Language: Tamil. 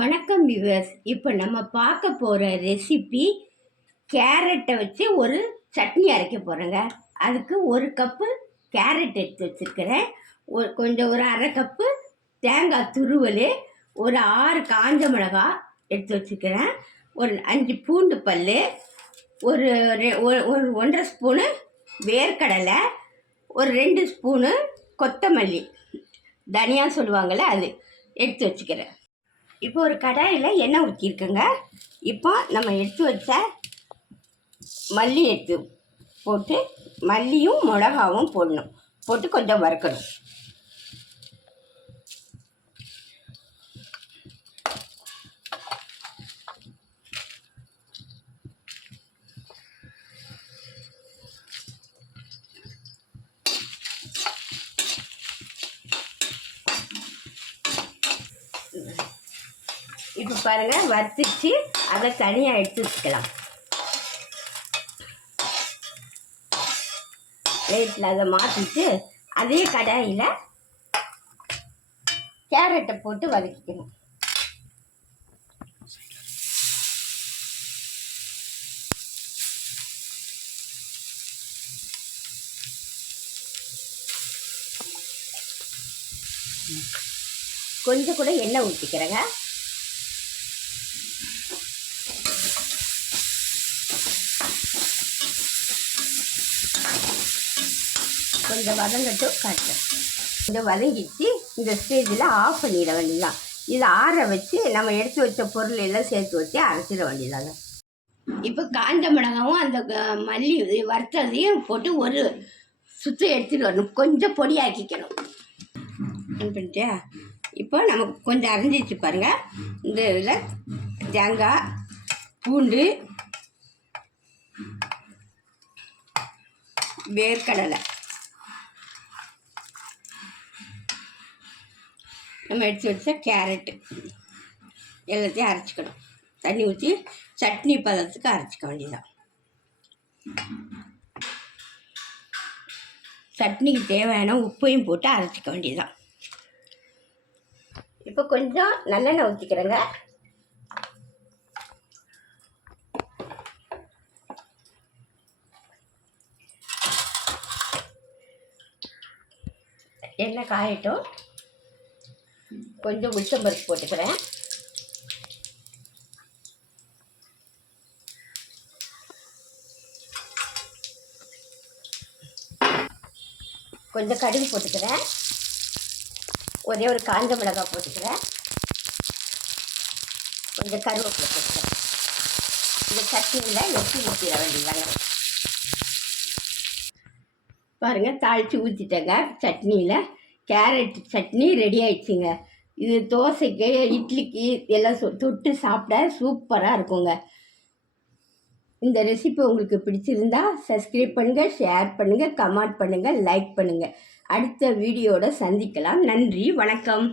வணக்கம் வியூவர்ஸ். இப்போ நம்ம பார்க்க போகிற ரெசிபி கேரட்டை வச்சு ஒரு சட்னி அரைக்க போகிறேங்க. அதுக்கு ஒரு கப்பு கேரட் எடுத்து வச்சுருக்கிறேன். ஒரு அரை கப்பு தேங்காய் துருவல், ஒரு 6 காஞ்ச மிளகாய் எடுத்து வச்சுக்கிறேன், ஒரு 5 பூண்டு பல், ஒரு 1.5 ஸ்பூனு வேர்க்கடலை, ஒரு 2 ஸ்பூனு கொத்தமல்லி, தனியா சொல்லுவாங்கள்ல, அது எடுத்து வச்சுக்கிறேன். இப்போ ஒரு கடாயில் எண்ணெய் ஊற்றிருக்கேங்க. இப்போ நம்ம எடுத்து வச்ச மல்லி எடுத்து போட்டு, மல்லியும் மிளகாவும் போடணும். போட்டு கொஞ்சம் வறுக்கணும். இப்போ பாருங்கள், வறுத்துச்சு. அதை தனியாக எடுத்து வச்சுக்கலாம். பிளேட்டில் அதை மாற்றிட்டு அதே கடாயில் கேரட்டை போட்டு வதக்கிக்கணும். கொஞ்சம் கூட எண்ணெய் ஊற்றிக்கிறேங்க. கொஞ்சம் வதங்கட்டும், காட்டுறேன். கொஞ்சம் வதங்கிச்சு. இந்த ஸ்டேஜில் ஆஃப் பண்ணிட வேண்டியதான். இதை ஆற வச்சு நம்ம எடுத்து வச்ச பொருள் எல்லாம் சேர்த்து வச்சு அரைச்சிட வேண்டியதாங்க. இப்போ காஞ்ச மிளகாவும் அந்த மல்லி வறுத்ததையும் போட்டு ஒரு சுற்று எடுத்துகிட்டு வரணும். கொஞ்சம் பொடியாக்கிக்கணும். பண்ணிட்டியா? இப்போ நமக்கு கொஞ்சம் அரைஞ்சிச்சு பாருங்கள். இந்த இதில் தேங்காய், பூண்டு, வேர்க்கடலை நம்ம எடுத்து வச்ச கேரட்டு எல்லாத்தையும் அரைச்சிக்கணும். தண்ணி ஊற்றி சட்னி பதத்துக்கு அரைச்சிக்க வேண்டியதான். சட்னிக்கு தேவையான உப்பையும் போட்டு அரைச்சிக்க வேண்டியதான். இப்போ கொஞ்சம் நல்லெண்ணெய் ஊற்றிக்கிறேங்க. எண்ணெய் காயட்டும். கொஞ்சம் உளுத்தம்பருப்பு போட்டுக்கிறேன். கொஞ்சம் கடுகு போட்டுக்கிறேன். ஒரே ஒரு காஞ்ச மிளகாய் போட்டுக்கிறேன். கொஞ்சம் கருவேப்பிலை போட்டுக்கிறேன். இந்த சட்னியில் எட்டி ஊற்றிட வேண்டியதாங்க. பாருங்கள், தாளித்து ஊற்றிட்டேங்க. சட்னியில் கேரட் சட்னி ரெடி ஆயிடுச்சுங்க. இது தோசைக்கு, இட்லிக்கு எல்லாம் தொட்டு சாப்பிட சூப்பராக இருக்குங்க. இந்த ரெசிபி உங்களுக்கு பிடிச்சிருந்தா சப்ஸ்கிரைப் பண்ணுங்கள், ஷேர் பண்ணுங்கள், கமெண்ட் பண்ணுங்கள், லைக் பண்ணுங்கள். அடுத்த வீடியோட சந்திக்கலாம். நன்றி, வணக்கம்.